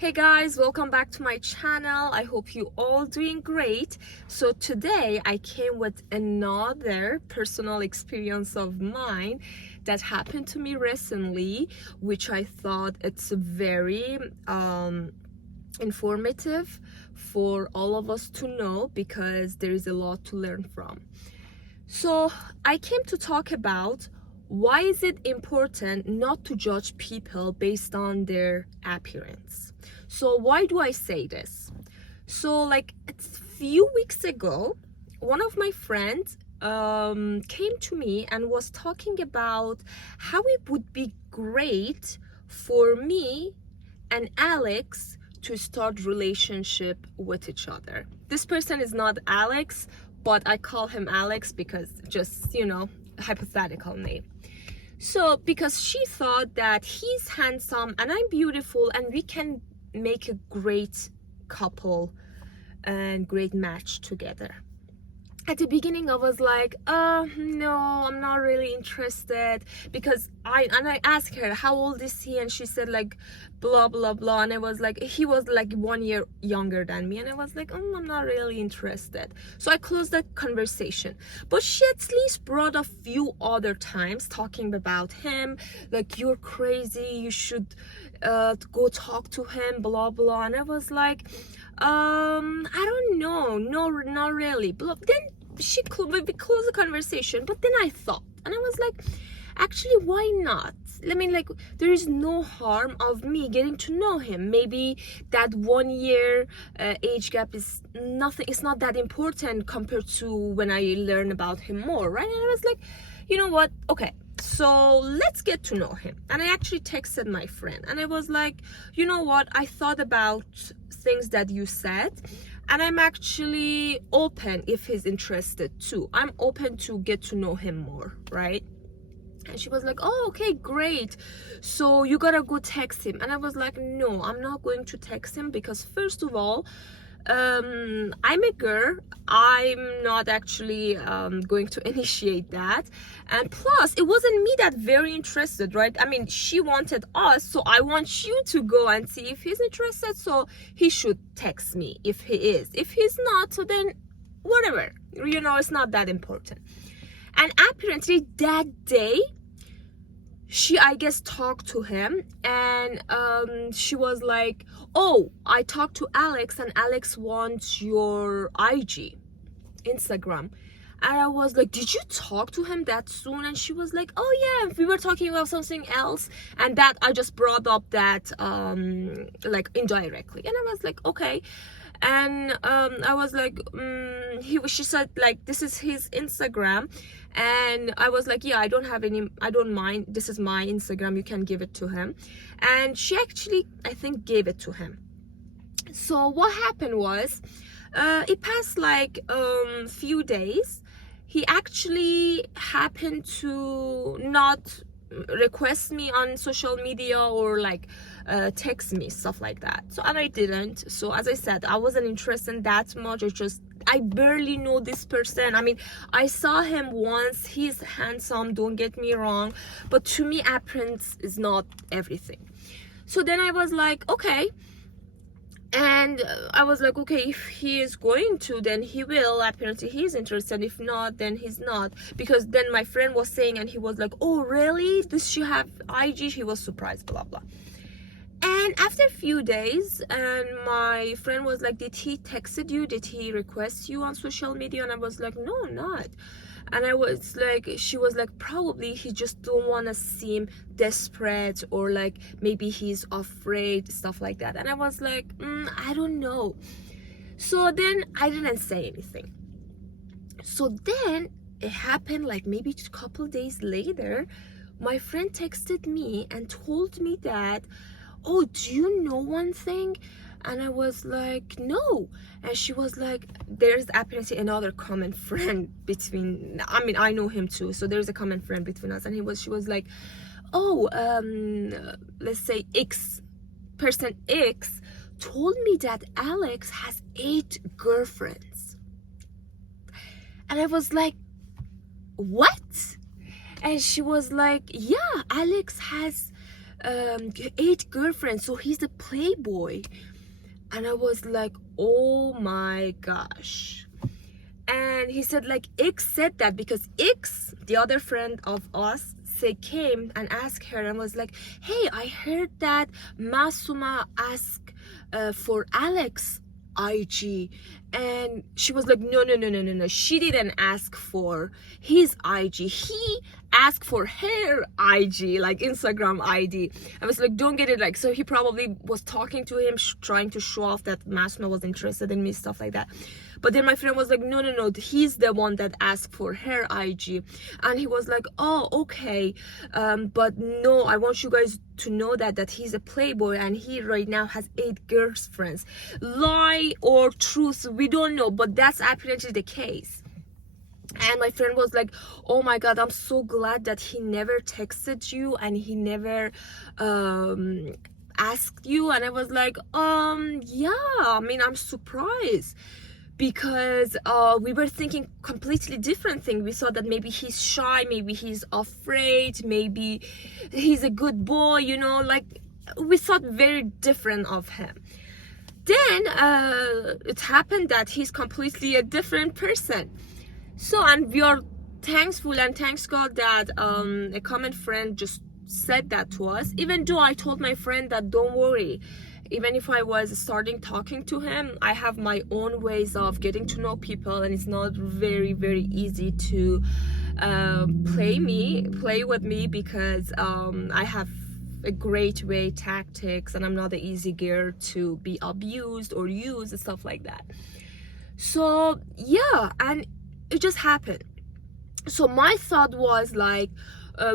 Hey guys, welcome back to my channel. I hope you all doing great. So today I came with another personal experience of mine that happened to me recently, which I thought it's very informative for all of us to know because there is a lot to learn from. So I came to talk about why is it important not to judge people based on their appearance. So why do I say this? So like a few weeks ago, one of my friends came to me and was talking about how it would be great for me and Alex to start relationship with each other. This person is not Alex, but I call him Alex because just, hypothetical name. So because she thought that he's handsome and I'm beautiful and we can make a great couple and great match together. At the beginning I was like, no, I'm not really interested, because I asked her how old is he, and she said like blah blah blah, and I was like, he was like 1 year younger than me, and I was like, I'm not really interested. So I closed that conversation. But she at least brought a few other times talking about him, like, you're crazy, you should go talk to him, blah blah, and I was like, I don't know, no, not really. But then we closed the conversation, but then I thought, and I was like, actually, why not? I mean, like, there is no harm of me getting to know him. Maybe that 1 year age gap is nothing, it's not that important compared to when I learn about him more, right? And I was like, you know what, okay, so let's get to know him. And I actually texted my friend and I was like, you know what, I thought about things that you said, and I'm actually open if he's interested too. I'm open to get to know him more, right? And she was like, oh, okay, great, so you gotta go text him. And I was like, no, I'm not going to text him, because first of all, I'm a girl, I'm not actually going to initiate that, and plus it wasn't me that very interested, right? I mean, she wanted us, so I want you to go and see if he's interested, so he should text me if he is. If he's not, so then whatever, it's not that important. And apparently that day she, I guess, talked to him, and she was like, oh, I talked to Alex and Alex wants your Instagram. And I was like, did you talk to him that soon? And she was like, oh yeah, we were talking about something else, and that I just brought up that like indirectly. And I was like, okay. And I was like, she said like, this is his Instagram, and I was like, yeah, I don't mind, this is my Instagram, you can give it to him. And she actually, I think, gave it to him. So what happened was, it passed like few days. He actually happened to not request me on social media or like text me, stuff like that. So, and I didn't. So as I said, I wasn't interested in that much. I barely know this person. I mean, I saw him once, he's handsome, don't get me wrong, but to me appearance is not everything. So then I was like, okay. And I was like, okay, if he is going to, then he will. Apparently he's interested. If not, then he's not. Because then my friend was saying, and he was like, oh really, does she have IG? He was surprised, blah blah. And after a few days, and my friend was like, did he texted you, did he request you on social media? And I was like, no, not. And I was like, she was like, probably he just don't want to seem desperate, or like maybe he's afraid, stuff like that. And I was like, I don't know. So then I didn't say anything. So then it happened like maybe a couple days later, my friend texted me and told me that, oh, do you know one thing? And I was like, no. And she was like, there's apparently another common friend between, I mean, I know him too, so there's a common friend between us. And she was like, oh, let's say person X told me that Alex has 8 girlfriends. And I was like, what? And she was like, yeah, Alex has 8 girlfriends, so he's a playboy. And I was like, oh my gosh. And he said like X said that because X, the other friend of us, came and asked her and was like, hey, I heard that Masuma asked for Alex IG. And she was like, no, she didn't ask for his IG, he asked for her IG, like Instagram ID. I was like, don't get it, like, so he probably was talking to him, trying to show off that Masuma was interested in me, stuff like that. But then my friend was like, no, he's the one that asked for her IG. And he was like, oh, okay, but no, I want you guys to know that he's a playboy and he right now has 8 girlfriends. Lie or truth, we don't know, but that's apparently the case. And my friend was like, oh my god, I'm so glad that he never texted you and he never asked you. And I was like, yeah, I mean, I'm surprised, because we were thinking completely different thing. We thought that maybe he's shy, maybe he's afraid, maybe he's a good boy, you know, like we thought very different of him. Then it happened that he's completely a different person. So, and we are thankful and thanks God that a common friend just said that to us, even though I told my friend that don't worry, even if I was starting talking to him, I have my own ways of getting to know people, and it's not very easy to play with me, because I have a great way tactics, and I'm not an easy girl to be abused or used and stuff like that. So yeah, and it just happened. So my thought was like,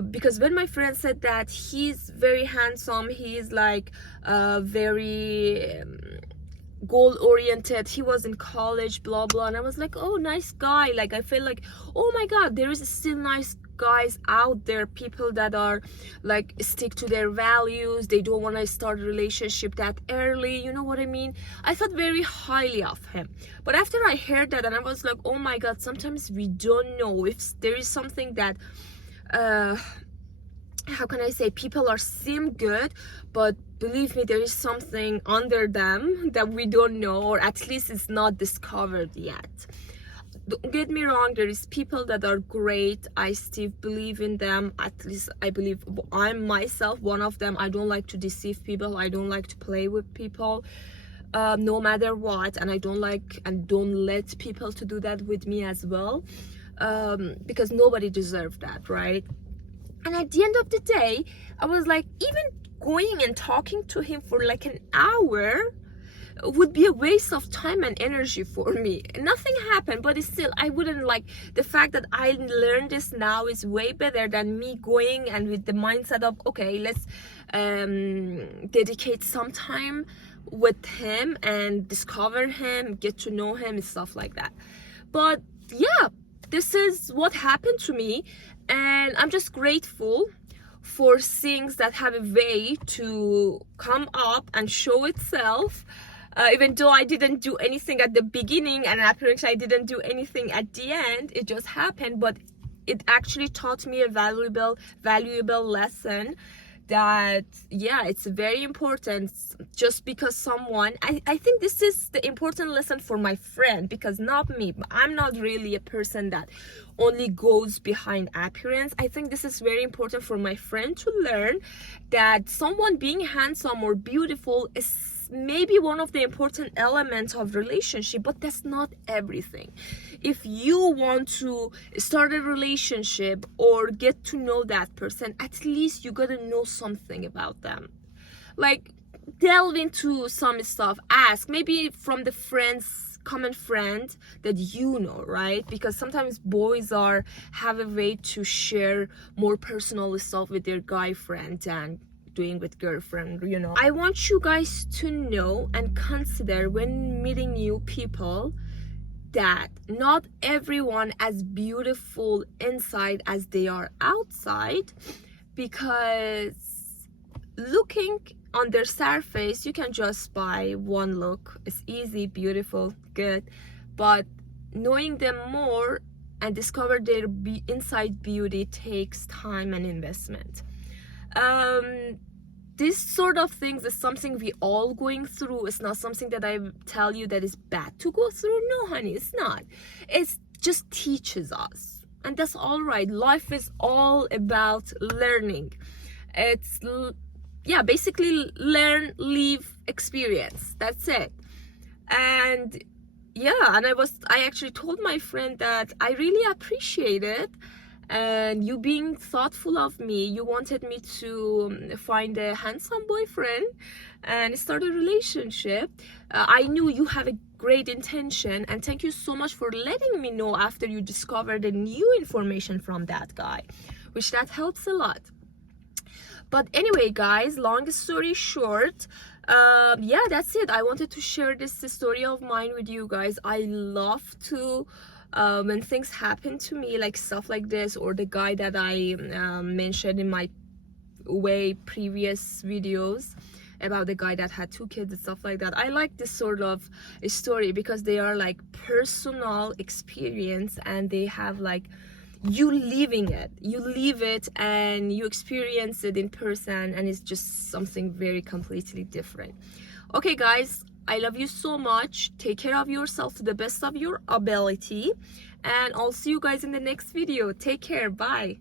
because when my friend said that he's very handsome, he's like very goal oriented, he was in college, blah blah, and I was like, oh, nice guy. Like I feel like, oh my god, there is still nice guys out there, people that are like stick to their values, they don't want to start a relationship that early, you know what I mean? I thought very highly of him. But after I heard that, and I was like, oh my god, sometimes we don't know if there is something that how can I say, people are seem good, but believe me, there is something under them that we don't know, or at least it's not discovered yet. Don't get me wrong, there is people that are great, I still believe in them. At least I believe I'm myself one of them. I don't like to deceive people, I don't like to play with people, no matter what, and I don't like and don't let people to do that with me as well, because nobody deserves that, right? And at the end of the day, I was like, even going and talking to him for like an hour would be a waste of time and energy for me. Nothing happened, but it's still, I wouldn't like, the fact that I learned this now is way better than me going and with the mindset of, okay, let's dedicate some time with him and discover him, get to know him and stuff like that. But yeah, this is what happened to me, and I'm just grateful for things that have a way to come up and show itself, even though I didn't do anything at the beginning, and apparently I didn't do anything at the end. It just happened, but it actually taught me a valuable lesson, that yeah, it's very important. Just because someone, I think this is the important lesson for my friend, because not me, I'm not really a person that only goes behind appearance. I think this is very important for my friend to learn, that someone being handsome or beautiful is maybe one of the important elements of relationship, but that's not everything. If you want to start a relationship or get to know that person, at least you gotta know something about them. Like, delve into some stuff, ask maybe from the common friend that you know, right? Because sometimes boys have a way to share more personal stuff with their guy friend and doing with girlfriend, you know. I want you guys to know and consider when meeting new people that not everyone as beautiful inside as they are outside, because looking on their surface, you can just by one look, it's easy, beautiful, good, but knowing them more and discover their inside beauty takes time and investment. this sort of things is something we all going through. It's not something that I tell you that is bad to go through. No, honey, it's not. It's just teaches us, and that's all right. Life is all about learning. It's basically learn, live, experience. That's it. And yeah, and I actually told my friend that I really appreciate it, and you being thoughtful of me. You wanted me to find a handsome boyfriend and start a relationship. I knew you have a great intention, and thank you so much for letting me know after you discovered the new information from that guy, which that helps a lot. But anyway, guys, long story short, yeah, that's it. I wanted to share this story of mine with you guys. I love to when things happen to me, like stuff like this, or the guy that I mentioned in my way previous videos about the guy that had 2 kids and stuff like that. I like this sort of story because they are like personal experience, and they have like you living it, you live it, and you experience it in person, and it's just something very completely different. Okay guys, I love you so much. Take care of yourself to the best of your ability, and I'll see you guys in the next video. Take care. Bye.